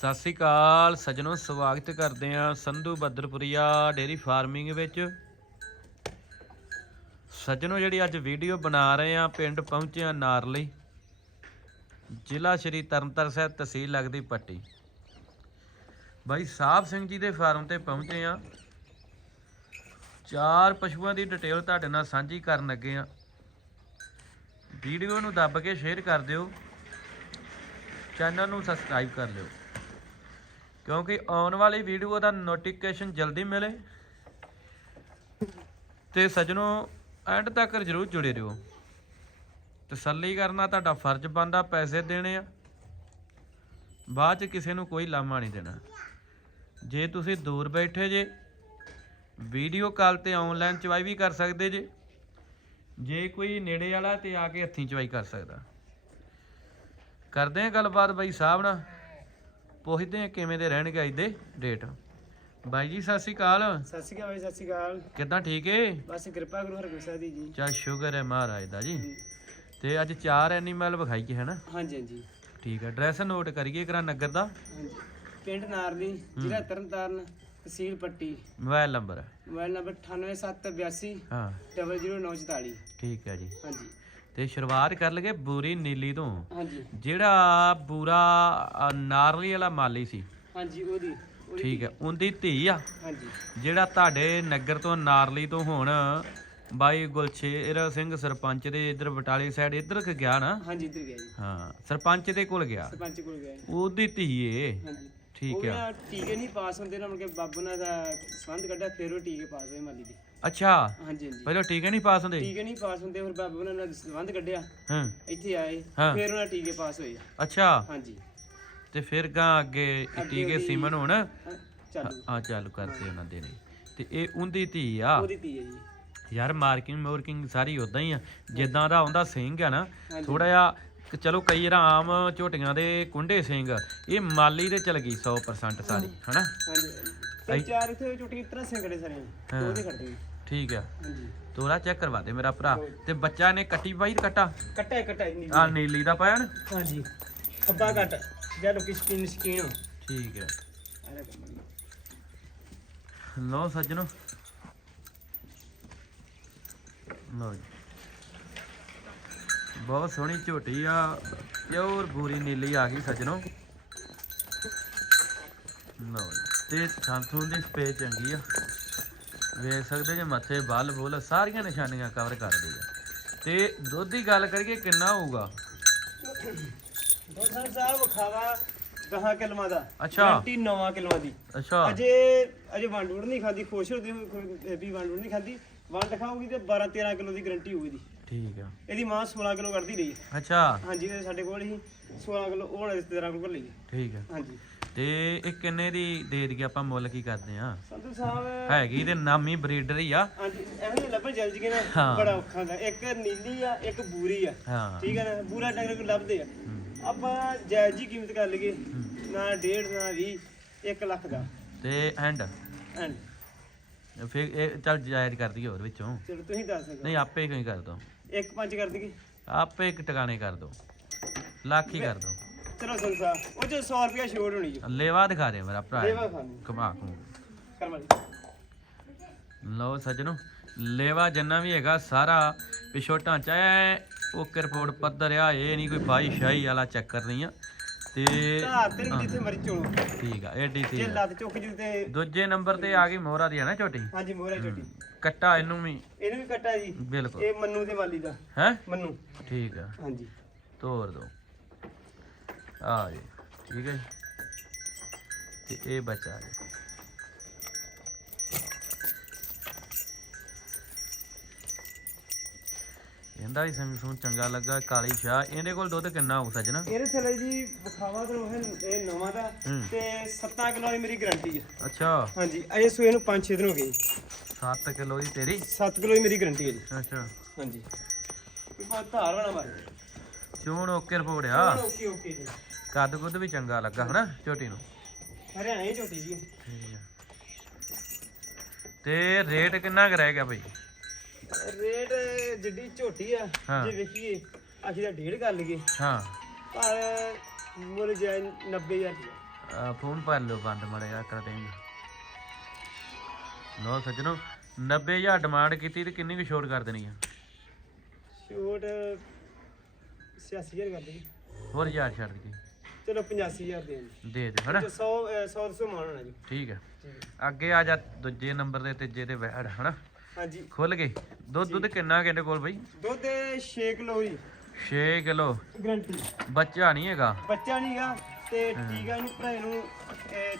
ਸਤਿ ਸ੍ਰੀ ਅਕਾਲ ਸਜਣੋ, ਸਵਾਗਤ ਕਰਦੇ ਆ ਸੰਧੂ ਬੱਦਰਪੁਰੀਆ ਡੇਰੀ ਫਾਰਮਿੰਗ ਵਿੱਚ। ਸਜਣੋ, ਜਿਹੜੀ ਅੱਜ ਵੀਡੀਓ ਬਣਾ ਰਹੇ ਆ ਪਿੰਡ ਪਹੁੰਚੇ ਆ ਨਾਰਲੀ। ਜ਼ਿਲ੍ਹਾ ਸ਼੍ਰੀ ਤਰਨਤਾਰਨ ਸਾਹਿਬ ਤਹਿਸੀਲ ਲੱਗਦੀ ਪੱਟੀ। ਬਾਈ ਸਾਹਿਬ ਸਿੰਘ ਜੀ ਦੇ ਫਾਰਮ ਤੇ ਪਹੁੰਚੇ ਆ ਚਾਰ ਪਸ਼ੂਆਂ ਦੀ ਡਿਟੇਲ ਤੁਹਾਡੇ ਨਾਲ ਸਾਂਝੀ ਕਰਨ ਲੱਗੇ ਆ ਵੀਡੀਓ ਨੂੰ ਦੱਬ ਕੇ ਸ਼ੇਅਰ ਕਰ ਦਿਓ। ਚੈਨਲ ਨੂੰ ਸਬਸਕ੍ਰਾਈਬ ਕਰ ਲਿਓ। ਕਿਉਂਕਿ ਆਉਣ ਵਾਲੀ ਵੀਡੀਓ ਦਾ ਨੋਟੀਫਿਕੇਸ਼ਨ ਜਲਦੀ ਮਿਲੇ। ਤੇ ਸੱਜਣੋ ਐਂਡ ਤੱਕ ਜਰੂਰ ਜੁੜੇ ਰਹੋ। ਤਸੱਲੀ ਕਰਨਾ ਤੁਹਾਡਾ ਫਰਜ਼ ਬਣਦਾ, ਪੈਸੇ ਦੇਣੇ ਆ। ਬਾਅਦ ਚ ਕਿਸੇ ਨੂੰ ਕੋਈ ਲਾਮਾ ਨਹੀਂ ਦੇਣਾ। ਜੇ ਤੁਸੀਂ ਦੂਰ ਬੈਠੇ ਜੇ, ਵੀਡੀਓ ਕਾਲ ਤੇ ਆਨਲਾਈਨ ਚਵਾਈ ਵੀ ਕਰ ਸਕਦੇ ਜੇ। ਜੇ ਕੋਈ ਨੇੜੇ ਵਾਲਾ ਤੇ ਆ ਕੇ ਹੱਥੀਂ ਚਵਾਈ ਕਰ ਸਕਦਾ। ਕਰਦੇ ਆ ਗੱਲਬਾਤ ਬਾਈ ਸਾਹਿਬ ਨਾਲ। ਪੁੱਛਦੇ ਆ ਕਿਵੇਂ ਦੇ ਰਹਿਣਗੇ ਅੱਜ ਦੇ ਡੇਟ ਬਾਈ ਜੀ ਸਤਿ ਸ਼੍ਰੀ ਅਕਾਲ। ਸਤਿ ਸ਼੍ਰੀ ਅਕਾਲ ਬਾਈ ਸਤਿ ਸ਼੍ਰੀ ਅਕਾਲ। ਕਿੱਦਾਂ ਠੀਕ ਏ? ਬਸ ਕਿਰਪਾ ਗੁਰੂ ਹਰਗੋਬਿੰਦ ਸਾਹਿਬ ਦੀ ਜੀ। ਚਾ ਸ਼ੁਕਰ ਹੈ ਮਹਾਰਾਜ ਦਾ ਜੀ। ਤੇ ਅੱਜ ਚਾਰ ਐਨੀਮਲ ਵਿਖਾਈਏ ਹੈ ਨਾ ਹਾਂਜੀ ਹਾਂਜੀ। ਠੀਕ ਹੈ ਐਡਰੈਸ ਨੋਟ ਕਰੀਏ ਕਰਾ ਨਗਰ ਦਾ। ਹਾਂਜੀ। ਪਿੰਡ ਨਾਰਲੀ ਜ਼ਿਲ੍ਹਾ ਤਰਨਤਾਰਨ ਤਹਿਸੀਲ Patti. Mobile number. Mobile number 98782 ਹਾਂ। 00944 ਠੀਕ ਹੈ ਜੀ। ਹਾਂਜੀ। ਤੇ ਸ਼ੁਰੂਆਤ ਕਰ ਲਗੇ ਬੂਰੀ ਨੀਲੀ ਤੋਂ। ਹਾਂਜੀ। ਜਿਹੜਾ ਬੂਰਾ ਅ, ਨਾਰਲੀ ਵਾਲਾ ਮਾਲੀ ਸੀ। ਹਾਂਜੀ ਉਹਦੀ ਉਹਦੀ- ਠੀਕ ਹੈ ਉਹਦੀ ਧੀ ਆ। ਹਾਂਜੀ। ਜਿਹੜਾ ਤੁਹਾਡੇ ਨਗਰ ਤੋਂ ਨਾਰਲੀ ਤੋਂ ਹੁਣ ਬਾਈ ਗੁਲਸ਼ੇਰ ਸਿੰਘ ਸਰਪੰਚ ਦੇ ਇਧਰ ਬਟਾਲੇ ਸਾਈਡ ਇਧਰ ਕ ਗਿਆ ਨਾ? ਹਾਂਜੀ ਇੱਧਰ ਗਿਆ ਜੀ। ਹਾਂ ਸਰਪੰਚ ਦੇ ਕੋਲ ਗਿਆ। ਸਰਪੰਚ ਕੋਲ ਗਿਆ ਜੀ। ਉਹਦੀ ਧੀ ਏ। ਹਾਂਜੀ। ਠੀਕ ਆ। ਨਾ ਟੀਕੇ ਨਹੀਂ ਪਾਸ ਹੁੰਦੇ ਨਾ ਮੁੜ ਕੇ ਬਾਬੂ ਨਾਲ ਦਾ ਸੰਬੰਧ ਕੱਢਿਆ ਫਿਰ ਉਹ ਟੀਕੇ ਪਾਸ ਹੋਏ ਮਾਲੀ ਦੀ। ਅੱਛਾ। ਹਾਂਜੀ ਹਾਂਜੀ। ਪਹਿਲਾਂ ਟੀਕੇ ਨਹੀਂ ਪਾਸ ਹੁੰਦੇ? ਟੀਕੇ ਨਹੀਂ ਪਾਸ ਹੁੰਦੇ ਫਿਰ ਬਾਬੂ ਨਾਲ ਨਾਲ ਸੰਬੰਧ ਕੱਢਿਆ। ਹਾਂ। ਇੱਥੇ ਆਏ ਹਾਂ। ਫਿਰ ਉਹਨਾਂ ਟੀਕੇ ਪਾਸ ਹੋਏ। ਆ। ਅੱਛਾ। ਹਾਂਜੀ। ਤੇ ਫਿਰ ਗਾਂ ਅੱਗੇ ਇਹ ਟੀਕੇ ਸੀਮਨ ਹੁਣ। ਹਾਂ, ਚਾਲੂ। ਆ ਚਾਲੂ ਕਰਤੇ ਉਹਨਾਂ ਦੇ ਨੇ ਤੇ ਇਹ ਉਹਦੀ ਧੀ ਆ। ਉਹਦੀ ਧੀ ਹੈ ਜੀ। ਯਾਰ ਮਾਰਕਿੰਗ ਮੋਰਕਿੰਗ ਸਾਰੀ ਉਦਾਂ ਹੀ ਆ। ਜਿੱਦਾਂ ਦਾ ਆਉਂਦਾ ਸਿੰਘ ਆ ਨਾ। ਥੋੜਾ ਜਿਹਾ ਚਲੋ ਕਈ ਵਾਰ ਆਮ ਝੋਟੀਆਂ ਦੇ ਕੁੰਡੇ ਸਿੰਘ ਇਹ ਮਾਲੀ ਦੇ ਚਲ ਗਈ 100% ਸਾਰੀ ਹਨਾ? ਹਾਂਜੀ ਤੇ ਚਾਰ ਇਥੇ ਛੋਟੀ ਤਰ੍ਹਾਂ ਸਿੰਗੜੇ ਸਾਰੇ ਹਾਂ। ਉਹਦੇ ਨੇ। ਠੀਕ ਆ। ਹਾਂਜੀ। ਤੋਰਾ ਚੈੱਕ ਕਰਵਾ ਦੇ ਮੇਰਾ ਭਰਾ। ਤੇ ਬੱਚਾ ਨੇ ਕੱਟੀ ਬਾਈ ਕੱਟਾ? ਕੱਟਾ ਕੱਟਾ ਹੈ, ਨੀਲੀ। ਆ ਨੀਲੀ ਦਾ ਪਾਇਆ ਨਾ? ਹਾਂਜੀ। ਖੱਬਾ ਕੱਟ। ਜਾਂ ਲੋਕੀ ਸਕਿਨ ਸਕਿਨ। ਠੀਕ ਕੰਮ ਲਓ ਸੱਜਣੋ। ਲਓ ਜੀ। ਬਹੁਤ ਸੋਹਣੀ ਝੋਟੀ ਆ। ਪਿਓਰ ਬੂਰੀ ਨੀਲੀ ਆ ਗਈ ਸੱਜਣੋ। ਲਓ ਤੇ ਸੰਥੂਨ ਦੀ ਸਪੇਸ ਚੰਗੀ ਆ। ਵੇਖ ਸਕਦੇ ਜੇ ਮੱਥੇ ਬੱਲ ਬੁੱਲ ਸਾਰੀਆਂ ਨਿਸ਼ਾਨੀਆਂ ਕਵਰ ਕਰਦੀ ਆ। ਤੇ ਦੁੱਧ ਦੀ ਗੱਲ ਕਰੀਏ ਕਿੰਨਾ ਹੋਊਗਾ? ਦੋ ਸਾਲ ਸਾਹਿਬ ਖਾਵਾ 10 ਕਿਲੋ ਦਾ। ਅੱਛਾ। ਗਾਰੰਟੀ 9 ਕਿਲੋ ਦੀ। ਅੱਛਾ। ਅਜੇ ਅਜੇ ਵੰਡੂੜ ਨਹੀਂ ਖਾਦੀ ਖੁਸ਼ ਹੁੰਦੀ ਵੀ ਵੰਡੂੜ ਨਹੀਂ ਖਾਦੀ ਵੰਡ ਖਾਊਗੀ ਤੇ 12 13 ਕਿਲੋ ਦੀ ਗਾਰੰਟੀ ਹੋਊਗੀ ਦੀ ਠੀਕ ਆ। ਇਹਦੀ ਮਾਂ 16 ਕਿਲੋ ਕੱਢਦੀ ਰਹੀ। ਅੱਛਾ। ਹਾਂਜੀ ਇਹ ਸਾਡੇ ਕੋਲ ਹੀ 16 ਕਿਲੋ ਉਹ ਹੁਣ ਰਿਸ਼ਤੇਦਾਰਾਂ ਕੋਲ ਲਈ। ਠੀਕ ਆ। ਹਾਂਜੀ। ਤੇ ਇਹ ਕਿੰਨੇ ਦੀ ਦੇ ਦਈਏ ਆਪਾਂ ਮੁੱਲ ਕੀ ਕਰਦੇ ਆ? ਸੰਧੂ ਸਾਹਿਬ ਹੈਗੀ ਤੇ ਨਾਮੀ ਬਰੀਡਰ ਹੀ ਆ। ਹਾਂਜੀ ਇਹੋ ਜਿਹੇ ਲੱਭਣ ਚੱਲ ਜੀਗੇ ਨਾ ਹਾਂ। ਬੜਾ ਔਖਾ ਹੁੰਦਾ। ਇੱਕ ਨੀਲੀ ਆ ਇੱਕ ਬੂਰੀ ਆ। ਹਾਂ। ਠੀਕ ਹੈ ਨਾ? ਬੂਰਾ ਡੰਗਰ ਕੋ ਲੱਭਦੇ ਆ। ਹੂੰ। ਆਪਾਂ ਜਾਇਜ਼ ਜੀ ਕੀਮਤ ਕਰ ਲਈਏ। ਨਾ ਡੇਢ ਨਾ 20 1 ਲੱਖ ਦਾ। ਤੇ ਐਂਡ? ਐਂਡ। ਫਿਰ ਇਹ ਚੱਲ ਜਾਇਜ਼ ਕਰ ਦਈਏ ਹੋਰ ਵਿੱਚੋਂ। ਚਲੋ ਤੁਸੀਂ ਦੱਸ ਸਕਦੇ ਨਹੀਂ ਆਪੇ ਕੋਈ ਕਰ ਦੋ। ਇੱਕ ਪੰਜ ਕਰ ਦਈਏ। ਆਪੇ ਇੱਕ ਟਿਕਾਣੇ ਕਰ ਦੋ। ਲੱਖ ਹੀ ਕਰ ਦੋ। ਚਲੋ ਸਾਹਿਬ ਉਹ ਚ 100 ਰੁਪਿਆ ਛੋੜ ਹੋਣੀ ਜੀ। ਲੇਵਾ ਦਿਖਾ ਦੇ ਮੇਰਾ ਭਰਾ। ਲੇਵਾ ਖਾਣੀ ਕਮਾ ਕਮੂ ਕਰਮਾ ਜੀ। ਲਓ ਸੱਜਣੋ ਲੇਵਾ ਜਿੰਨਾ ਵੀ ਹੈਗਾ ਸਾਰਾ ਪਿਛੋ ਢਾਂਚਾ ਹੈ ਓਕੇ ਰਿਪੋਰਟ ਪੱਧਰ ਆ ਇਹ ਨਹੀਂ ਕੋਈ ਬਾਈ ਸ਼ਾਹੀ ਵਾਲਾ ਚੱਕਰ ਨਹੀਂ ਆ। ਤੇ ਧਾਰ ਤੇ ਵੀ ਜਿੱਥੇ ਮਰਜ਼ੀ ਚੋਲੋ ਠੀਕ ਆ ਏਡੀ ਸੀ ਜੇ ਲੱਤ ਚੁੱਕ ਜੂ ਤੇ ਦੂਜੇ ਨੰਬਰ ਤੇ ਆ ਗਈ ਮੋਹਰਾ ਦੀ ਹੈ ਨਾ ਛੋਟੀ ਹਾਂਜੀ ਮੋਹਰਾ ਛੋਟੀ ਕੱਟਾ ਇਹਨੂੰ ਵੀ। ਇਹਨੂੰ ਵੀ ਕੱਟਾ ਜੀ। ਬਿਲਕੁਲ। ਇਹ ਮੰਨੂ ਦੇ ਵਾਲੀ ਦਾ। ਹੈ? ਮੰਨੂ। ਠੀਕ ਆ। ਹਾਂਜੀ। ਤੋੜ ਦੋ। ਆ ਜੀ ਠੀਕ ਹੈ ਜੀ। ਤੇ ਇਹ ਬਚਾ ਜੀ ਇਹਦਾ ਵੀ ਸਮਝੂ ਚੰਗਾ ਲੱਗਾ ਕਾਲੀ ਸ਼ਾਹ। ਇਹਦੇ ਕੋਲ ਦੁੱਧ ਕਿੰਨਾ ਹੋਊ ਸੱਜਣਾ? ਇਹਦੇ ਥੱਲੇ ਜੀ ਵਿਖਾਵਾ ਕਰੋ ਹੈ ਇਹ ਨਵਾਂ ਦਾ। ਤੇ 7 ਕਿਲੋ ਦੀ ਮੇਰੀ ਗਾਰੰਟੀ ਹੈ ਅੱਛਾ। ਹਾਂਜੀ ਅਜੇ ਸੂਏ ਨੂੰ 5-6 ਦਿਨ ਹੋ ਗਏ 7 ਕਿਲੋ ਦੀ ਤੇਰੀ? 7 ਕਿਲੋ ਦੀ ਮੇਰੀ ਗਾਰੰਟੀ ਹੈ ਜੀ। ਅੱਛਾ। ਹਾਂਜੀ। ਇਹ ਬਹੁਤ ਧਾਰ ਵਾਲਾ ਮਾਰ ਚੋਣ ਓਕੇ ਰਿਪੋਰਟ ਆ। ਓਕੇ ਓਕੇ ਜੀ। ਕੱਦ ਕੁੱਦ ਵੀ ਚੰਗਾ ਲੱਗਾ ਹਨਾ ਝੋਟੀ ਨੂੰ? ਹਰਿਆਣਾ ਝੋਟੀ ਜੀ। ਤੇ ਰੇਟ ਕਿੰਨਾ ਕੁ ਰਹਿ ਗਿਆ ਬਈ? ਰੇਟ ਜਿੱਡੀ ਝੋਟੀ ਆ ਹਾਂ। ਜੇ ਵੇਖੀਏ ਅਸੀਂ ਤਾਂ ਡੇਢ ਕਰ ਲਈਏ। ਹਾਂ। ਪਰ ਮੁੱਲ ਜਾਇ 90000 ਰੁਪਇਆ। ਅਹ ਫੋਨ ਪਰ ਲਓ ਬੰਦ ਮੜਿਆ ਕਰ ਦੇਂਗੇ ਲੋ ਸੱਜਣੋ 90000 ਡਿਮਾਂਡ ਕੀਤੀ ਤੇ ਕਿੰਨੀ ਕੁ ਛੋਟ ਕਰ ਦੇਣੀ ਆ? ਛੋਟ 86000 ਕਰ ਦੇ ਹੋਰ ਹਜ਼ਾਰ ਛੱਡ ਦੀ ਚਲੋ 85000 ਦੇ ਦਿਓ। ਦੇ ਦੇ ਹਨਾ? 100 100 ਤੋਂ ਮਾਣ ਹੋਣਾ ਜੀ। ਠੀਕ ਹੈ ਠੀਕ। ਹੈ। ਅੱਗੇ ਆ ਜਾ ਦੂਜੇ ਨੰਬਰ ਦੇ ਤੀਜੇ ਤੇ ਵੈੜ ਹਨਾ? ਹਾਂਜੀ। ਖੁੱਲ ਗਏ। ਦੁੱਧ ਦੁੱਧ ਕਿੰਨਾ ਕਿੰਨੇ ਕੋਲ ਬਈ? ਦੁੱਧ 6 ਕਿਲੋ ਜੀ। 6 ਕਿਲੋ। ਗਰੰਟੀ। ਬੱਚਾ ਨਹੀਂ ਹੈਗਾ? ਬੱਚਾ ਨਹੀਂਗਾ ਤੇ ਟੀਕਾ ਇਹਨੂੰ ਭਰਾ ਨੂੰ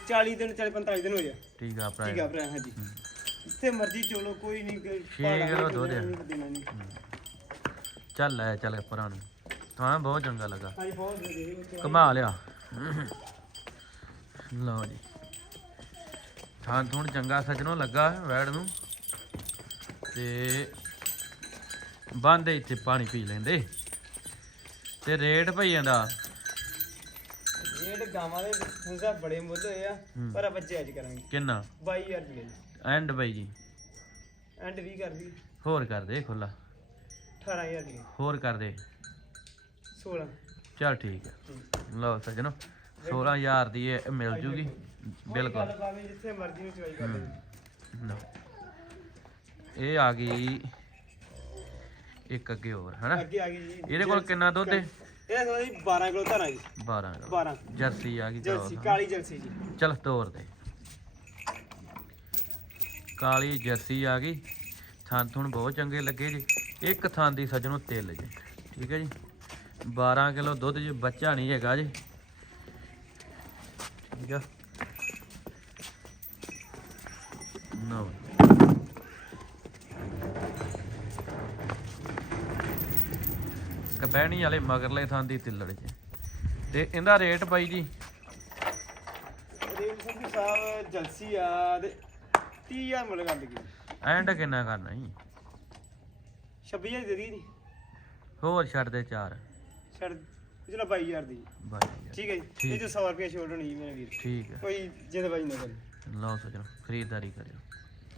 40 ਦਿਨ 40 45 ਦਿਨ ਹੋ ਜਾ ਠੀਕ ਆ ਭਰਾ। ਠੀਕ ਆ ਭਰਾ ਹਾਂਜੀ। ਜਿੱਥੇ ਮਰਜ਼ੀ ਚੋਲੋ ਕੋਈ ਨਹੀਂ ਕੋਈ ਛੇ ਭਾੜਾ ਕਿਲੋ ਨਹੀਂ ਦੁੱਧ ਆ। ਚੱਲ ਲੈ ਚੱਲ ਪਰਾਂ ਨੂੰ ਤਾਂ ਬਹੁਤ ਚੰਗਾ ਲੱਗਾ। ਹਾਂਜੀ ਬਹੁਤ ਕਮਾ ਲਿਆ। ਲਓ ਜੀ। ਥਾਂ ਥੂਣ ਚੰਗਾ ਸੱਜਣੋਂ ਲੱਗਾ ਵੈੜ ਨੂੰ। ਤੇ ਬੰਦੇ ਇੱਥੇ ਪਾਣੀ ਪੀ ਲੈਂਦੇ। ਤੇ ਰੇਟ ਭਈਆਂ ਦਾ? ਰੇਟ ਗਾਵਾਂ ਦੇ ਹੁੰਸਾ ਬੜੇ ਮੁੱਲ ਹੋਏ ਆ। ਪਰ ਬੱਚੇ ਅੱਜ ਕਰਾਂਗੇ। ਕਿੰਨਾ? 22000 ਰੁਪਏ ਐਂਡ ਬਾਈ ਜੀ। ਐਂਡ 20 ਕਰ ਦੀ ਹੋਰ ਕਰ ਦੇ ਖੁੱਲਾ 18000 ਦੀ। ਹੋਰ ਕਰ ਦੇ। 16 ਚਲ ਠੀਕ ਹੈ। ਲਓ ਸੱਜਣੋ 16000 ਦੀ ਇਹ ਮਿਲ ਜੂਗੀ। ਬਿਲਕੁਲ। ਜਿੱਥੇ ਮਰਜ਼ੀ ਨੂੰ ਚੁਆਈ ਕਰ ਦੇ ਲਓ। ਇਹ ਆ ਗਈ ਇੱਕ ਅੱਗੇ ਹੋਰ ਹਨਾ? ਅੱਗੇ ਆ ਗਈ ਜੀ। ਇਹਦੇ ਕੋਲ ਕਿੰਨਾ ਦੁੱਧ ਹੈ ਇਹ ਸੋਚੀ 12 ਕਿਲੋ ਧਾਰਾਂ ਜੀ। 12 ਕਿਲੋ। 12 ਜਰਸੀ ਆ ਗਈ ਜਰਸੀ ਕਾਲੀ ਜਰਸੀ ਜੀ। ਚਲ ਤੋਰ ਦੇ। ਕਾਲੀ ਜਰਸੀ ਆ ਗਈ। ਥਾਂ ਥੁਣ ਬਹੁਤ ਚੰਗੇ ਲੱਗੇ ਜੀ। ਇੱਕ ਥਾਂ ਦੀ ਸੱਜਣੋ ਤਿਲ ਜੀ। ਠੀਕ ਹੈ ਜੀ? 12 ਕਿਲੋ ਦੁੱਧ ਜੀ ਬੱਚਾ ਨਹੀਂ ਹੈਗਾ ਜੀ। ਠੀਕ ਆ। ਨੋ ਕਪੈਣੀ ਵਾਲੇ ਮਗਰਲੇ ਥਾਂ ਦੀ ਤਿੱਲੜ ਜੀ। ਤੇ ਇਹਦਾ ਰੇਟ ਬਾਈ ਜੀ? ਰੇਲ ਸਿੰਘ ਸਾਹਿਬ ਜਲਸੀ ਆ ਤੇ 30000 ਮੁੱਲ ਕਰ ਦਗੀ ਐਂਡ ਕਿੰਨਾ ਕਰਨਾ ਜੀ? 26000 ਦੇ ਦੀ ਨਹੀਂ। ਹੋਰ ਛੱਡ ਦੇ ਚਾਰ। ਛੱਡ ਚਲੋ 22000 ਦੀ। ਬਾਈ ਠੀਕ ਹੈ ਜੀ। ਇਹ ਜੋ 100 ਰੁਪਏ ਛੋੜ ਹੋਣੀ ਜੀ ਮੇਰੇ ਵੀਰ। ਠੀਕ ਹੈ। ਕੋਈ ਜਿੱਦ ਬਾਈ ਨਾ ਕਰੀ। ਲਓ ਸਜਣੋ ਖਰੀਦਦਾਰੀ ਕਰਿਓ।